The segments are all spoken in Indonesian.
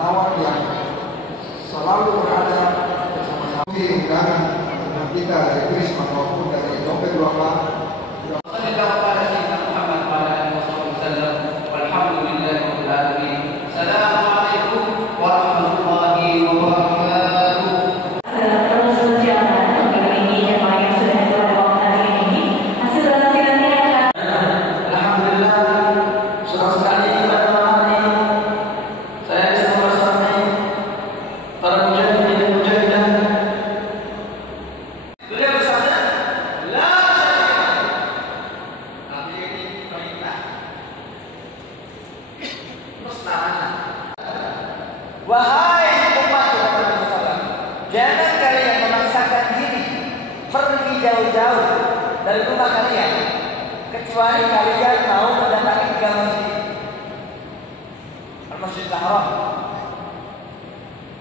wartawan yang selalu berada bersama-sama undangan kita dari Prisma maupun dari Dompet 24. Wahai umat Muhammad, jangan kalian memaksakan diri pergi jauh-jauh dari rumah kalian kecuali kalian mau mendatangi 3 masjid. Al-Masjidil Haram.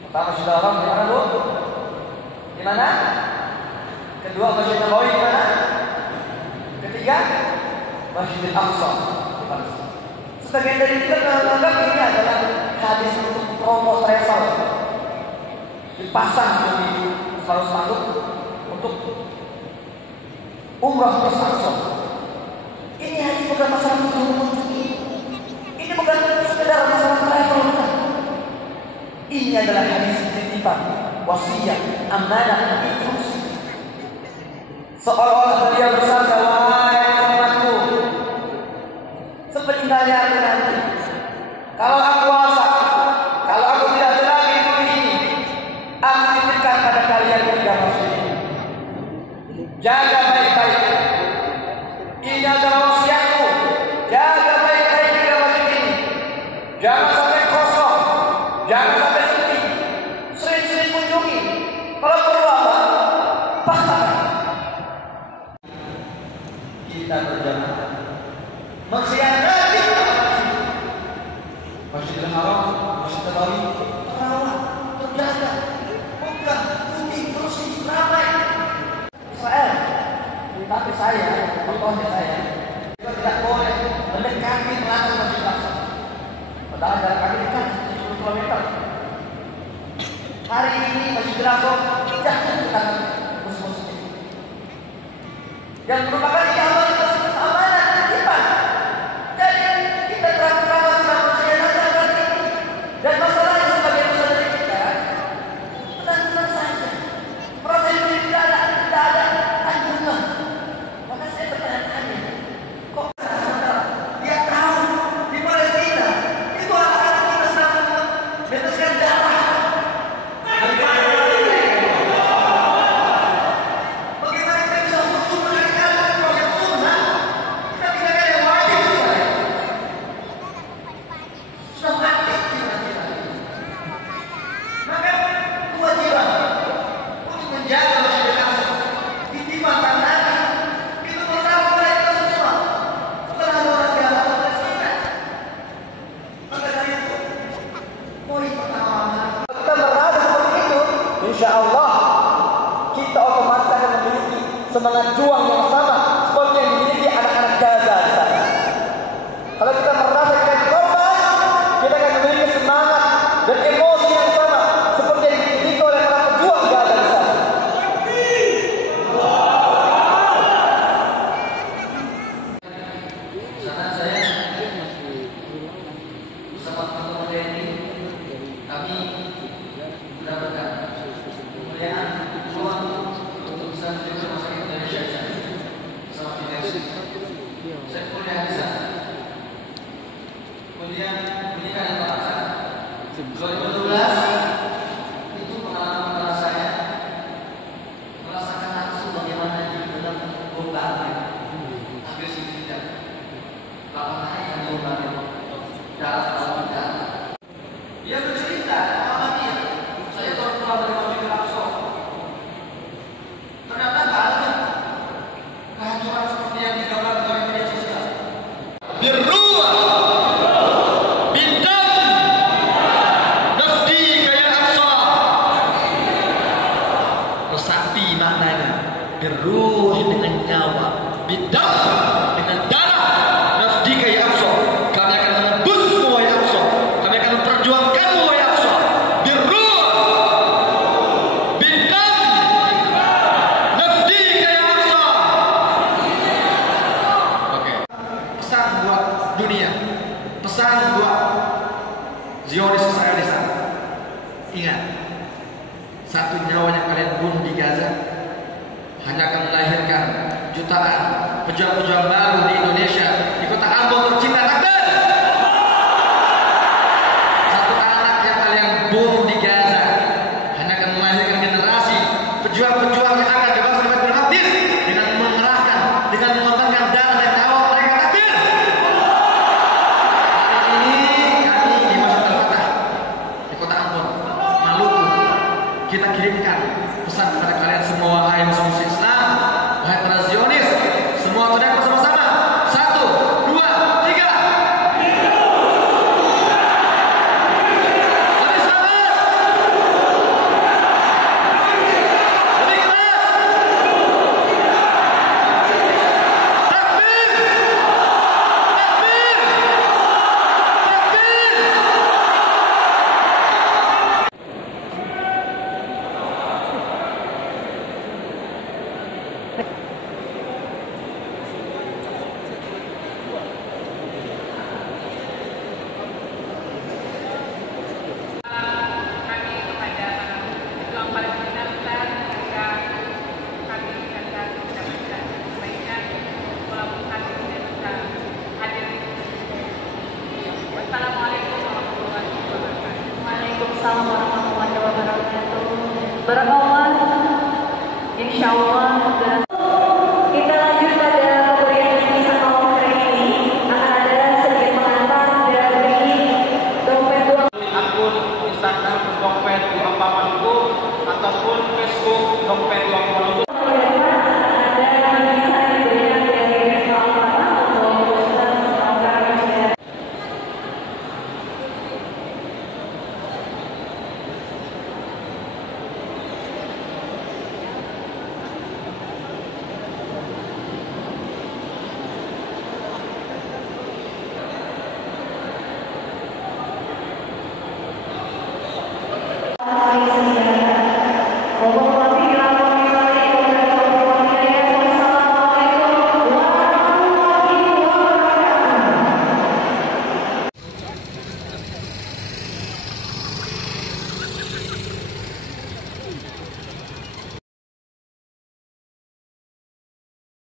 Pertama Masjidil Haram di mana, Bu? Di mana? Kedua Masjid Nabawi di mana? Ketiga Masjidil Aqsa di Palestina. Sebagian dari kita menganggap ini adalah hadis untuk promo travel, dipasang di spanduk untuk umrah ke Aqsa. Ini hadis bukan masalah ini bukan sekedar masalah travel, bukan. Ini adalah hadis titipan, wasiat, amanah, instruksi. Seolah-olah beliau bersabda, wahai umatku, sebenarnya aku nanti, kalau aku wafat, kalau aku tidak berlagi di bumi ini, aku titipkan pada kalian 3 masjid. Jaga baik-baik. Ini adalah wasiatku. Jaga baik-baik 3 masjid ini. Jangan sampai kosong, jangan sampai sepi. Sering-sering kunjungi. Kalau perlu apa? Paksakan. Kita berjamaah mengkhianati Masjidil Haram, Masjid Nabawi, terawat, terjaga, bukan putih, bersih, ramai. Israel, tapi saya, contohnya saya, kita tidak boleh mendekati melanggar Masjid Aqsa. Padahal dari kami dekat 10 km. Hari ini Masjidil Aqsa tidak kita musuh-musuh. Yang merupakan amanah titipan. Jadi kita terang-terangan sedang mengkhianati ini. Dan masalahnya sebagai usaha dari kita, tenang-tenang saja. Proses ini tidak ada anjuran. Maka saya bertanya-tanya, kok dia tahu di Palestina itu anak-anak kita sedang meneteskan darah. Bagaimana kita bisa hukum mereka? semangat juang yang sama seperti yang dimiliki anak-anak Gaza di sana. Kalau kita merasa kita korban, kita akan memiliki semangat dan emosi yang sama seperti yang dimiliki oleh para pejuang Gaza di sana. Sana saya bersama teman-teman TNI, kami mendapatkan kemuliaan juang untuk bisa menjadi rumah sakit Indonesia bersama Fidelis. Saya kuliah di sana. Kemudian menikah dengan orang sana. 2012 itu pengalaman saya merasakan langsung bagaimana di dalam bombardir agresi militer. 8 hari yang bombardir darat lawan darat. Dia bercerita pengalaman dia. Saya baru pulang dari Masjidil Aqsa. Ternyata nggak ada kehancuran seperti yang digambarkan oleh media sosial. Birruah bidam nafdi kaya Aqsa. Resapi maknanya. Birruh dengan nyawa, bidam dengan darah, nafdi kaya Aqsa. Kami akan menembusmu wahai Aqsa. Kami akan memperjuangkanmu wahai Aqsa. Birruh bidam nafdi kaya Aqsa. Oke. Pesan buat dunia, pesan buat Zionis Israel di sana. Ingat, satu nyawa yang kalian bunuh di Gaza hanya akan melahirkan jutaan pejuang-pejuang baru di Indonesia